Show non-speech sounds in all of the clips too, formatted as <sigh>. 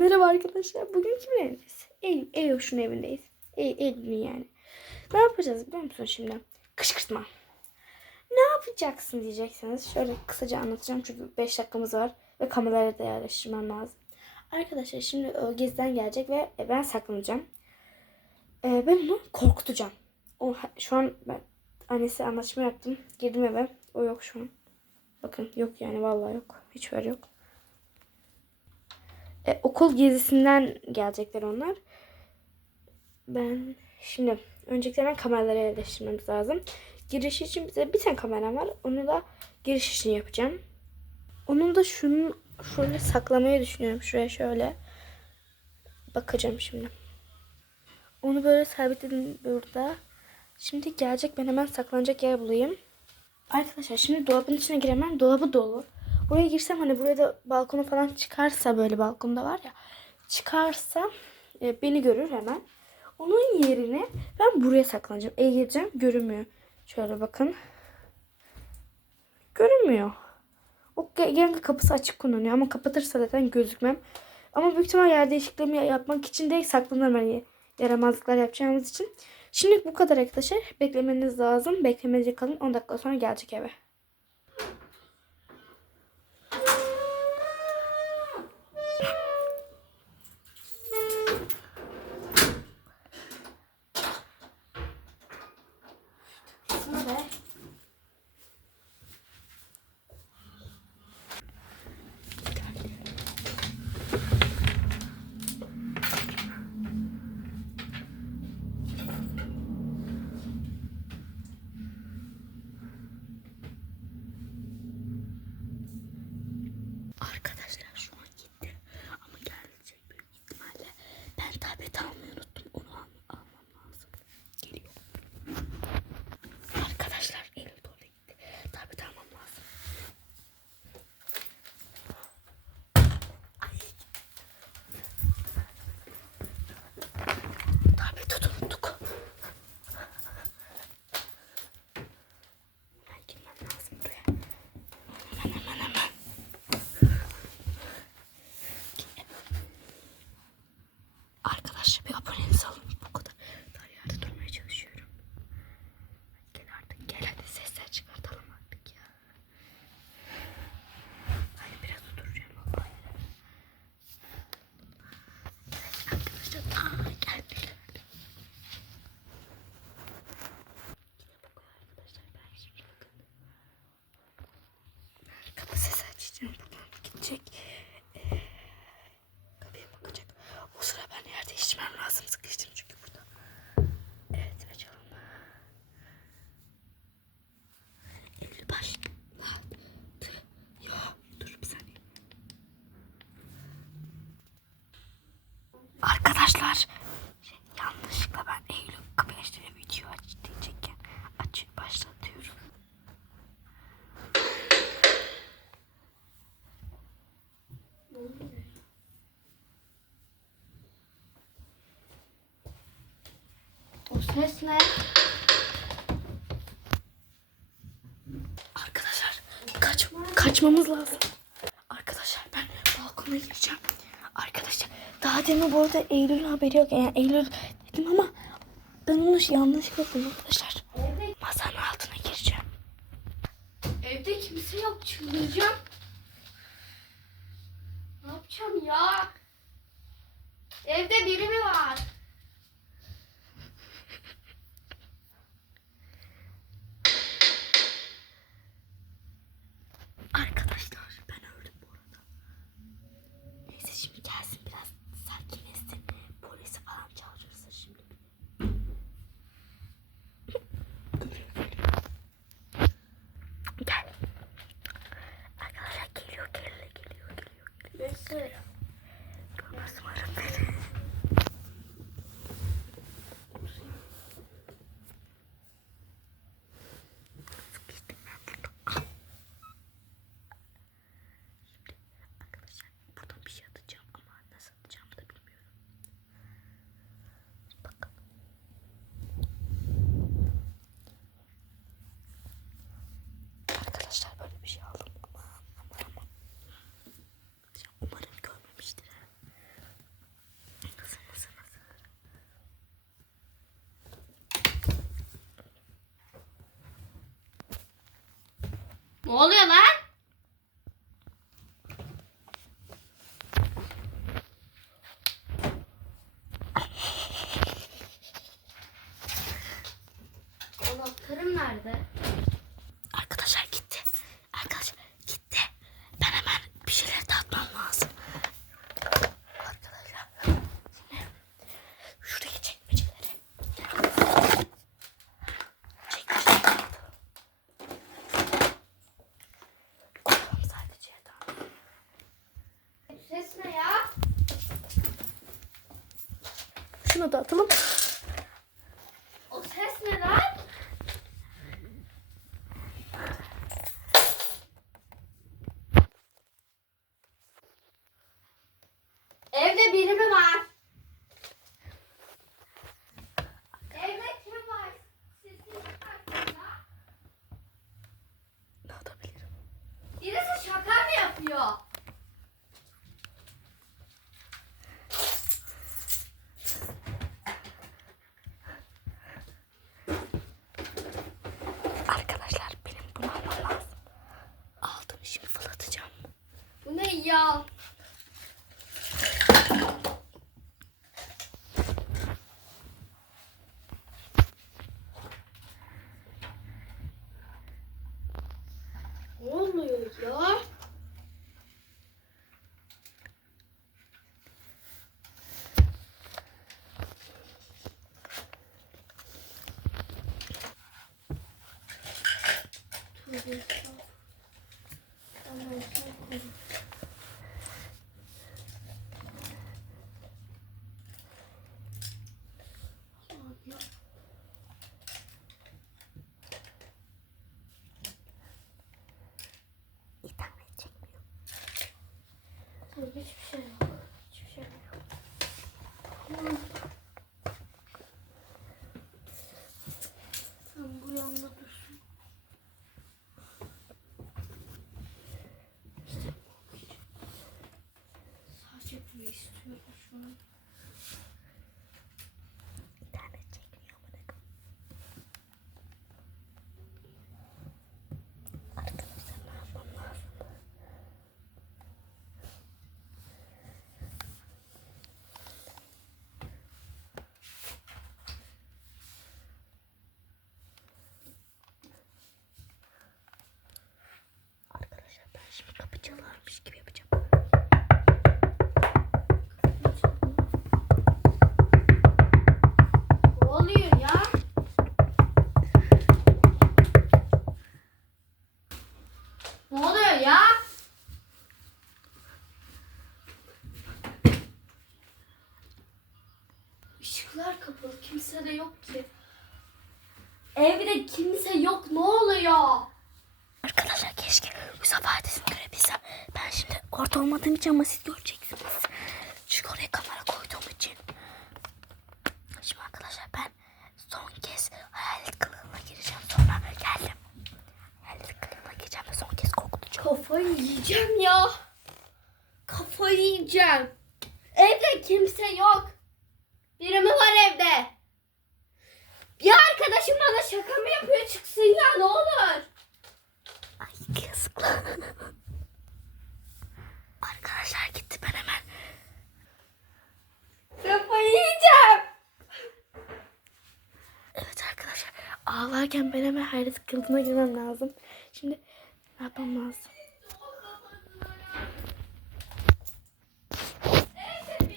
Merhaba arkadaşlar. Bugün kimin evindeyiz? El, Eloş'un evindeyiz. El, yani. Ne yapacağız biliyor musun şimdi? Kışkırtma. Ne yapacaksın diyeceksiniz. Şöyle kısaca anlatacağım çünkü 5 dakikamız var ve kameraları da yerleştirmem lazım. Arkadaşlar şimdi o geziden gelecek ve ben saklanacağım. Ee, ben onu korkutacağım. O, şu an ben annesi anlaşma yaptım. Girdim eve. O yok şu an. Bakın yok yani vallahi yok. Hiç var yok. E, okul gezisinden gelecekler onlar. Ben şimdi öncelikle ben kameraları yerleştirmemiz lazım. Giriş için bize bir tane kameram var. Onu da giriş için yapacağım. Onun da şunu şöyle saklamayı düşünüyorum. Şuraya şöyle. Bakacağım şimdi. Onu böyle sabitledim burada. Şimdi gelecek ben hemen saklanacak yer bulayım. Arkadaşlar şimdi dolabın içine giremem. Dolabı dolu. Buraya girsem hani buraya da balkona falan çıkarsa böyle balkonda var ya. Çıkarsa e, beni görür hemen. Onun yerine ben buraya saklanacağım. Eğileceğim. Görünmüyor. Şöyle bakın. Görünmüyor. O genelde kapısı açık kullanıyor ama kapatırsa zaten gözükmem. Ama büyük ihtimal yer değişikliğimi yapmak için de saklanırım hani yaramazlıklar yapacağımız için. Şimdi bu kadar arkadaşlar. Beklemeniz lazım. Beklemede kalın. 10 dakika sonra gelecek eve. Şimdi Arkadaşlar şu an gitti. Ama gelecek büyük ihtimalle. Ben tablet almayı unuttum. Onu al almam lazım. Geliyor. Arkadaşlar elim doğru gitti. Tablet almam lazım. Ay. Tableti unuttuk. Hemen girmem lazım buraya. Hemen hemen hemen. Arkadaşlar bir abonenizi alın. Bu kadar. Dar yerde durmaya çalışıyorum. Gel artık gel hadi sesler çıkartalım artık ya. Hadi biraz oturacağım vallahi. Evet arkadaşlar aa geldiler. Yine bu kadar arkadaşlar ben şimdi bakın. Kapı sesi açacağım buradan gidecek. Ee, kapıya bakacak. O sıra ben yer değiştirmem lazım. Sıkıştım çünkü burada. Evet açalım. Eylül başladı. Ya dur bir saniye. Arkadaşlar şey, yanlışlıkla ben Eylül kapıyı açtığım video aç diyecekken aç başlatıyorum. Ne? Arkadaşlar kaç kaçmamız lazım. Arkadaşlar ben balkona gireceğim. Arkadaşlar daha demin bu arada Eylül'ün haberi yok. Yani Eylül dedim ama ben onu yanlışlıkla buldum arkadaşlar. Evde, Masanın altına gireceğim. evde kimse yok çıldıracağım. Ne yapacağım ya? Evde biri mi var? Arkadaşlar ben öldüm bu arada. Neyse şimdi gelsin biraz sakinleşsin. Polisi falan çağırırsa şimdi. Gel. Arkadaşlar geliyor geliyor geliyor geliyor. Neyse. Görmez umarım beni. Sıkıştım ben burada. Ah. Şimdi arkadaşlar buradan bir şey atacağım ama nasıl atacağımı da bilmiyorum. Bakın. Arkadaşlar böyle bir şey aldım ama ama ama. Umarım görmemiştir. ha. Ne oluyor lan? Anahtarım nerede? Arkadaşlar gitti. Arkadaşlar gitti. Ben hemen bir şeyler dağıtmam lazım. Arkadaşlar. Şimdi şuradaki çekmeceleri. Çekmeceleri. Koyalım sadece. Tamam. Ses ne ya? Şunu da atalım. O ses ne lan? Evde biri mi var? Evde kim var? Sesini çıkarsın ya. Ne? Birisi şaka mı yapıyor? Bu ne ya? Ne oluyor ya? Tövbe estağfurullah. Tamam, tamam. İnternet çekmiyor. Tabii hiçbir şey yok. Hiçbir şey yok. Tamam. Sen bu yanda dursun. Sadece bunu istiyorum şu an. İnternet çekmiyor bana. Arkadaşlar ne yapmam lazım? Arkadaşlar ben şimdi kapı çalarmış gibi yapacağım. Ne oluyor ya? Ne oluyor ya? Işıklar kapalı. Kimse de yok ki. Evde kimse yok. Ne oluyor? Arkadaşlar keşke yüz ifadesini görebilsem. Ben şimdi orada olmadığım için ama siz göreceksiniz. Çünkü oraya kamera koyduğum için. Şimdi arkadaşlar ben son kez hayalet kılığına gireceğim. Sonra geldim. Hayalet kılığına gireceğim ve son kez korkutacağım. Kafayı yiyeceğim ya. Kafayı yiyeceğim. Evde kimse yok. Biri mi var evde? Bir arkadaşım bana şaka mı yapıyor çıksın ya ne olur. Yazıklar. <laughs> Arkadaşlar gitti ben hemen. Kafayı yiyeceğim. Evet arkadaşlar ağlarken ben hemen hayalet kılığına girmem lazım. Şimdi ne yapmam lazım? Evde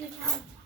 Good job.